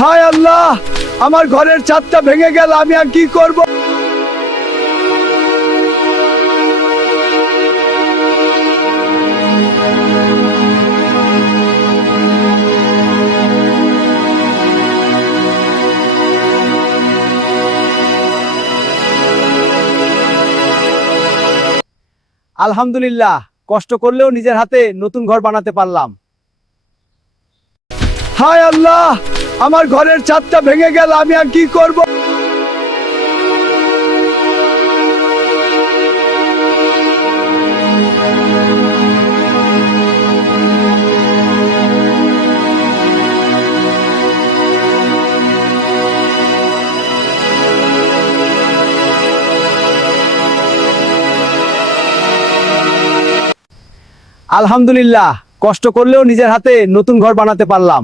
হায় আল্লাহ, আমার ঘরের ছাদটা ভেঙে গেল, আমি আর কি করব? আলহামদুলিল্লাহ, কষ্ট করলেও নিজের হাতে নতুন ঘর বানাতে পারলাম। হায় আল্লাহ, আমার ঘরের ছাদটা ভেঙে গেল, আমি আর কি করব? আলহামদুলিল্লাহ, কষ্ট করলেও নিজের হাতে নতুন ঘর বানাতে পারলাম।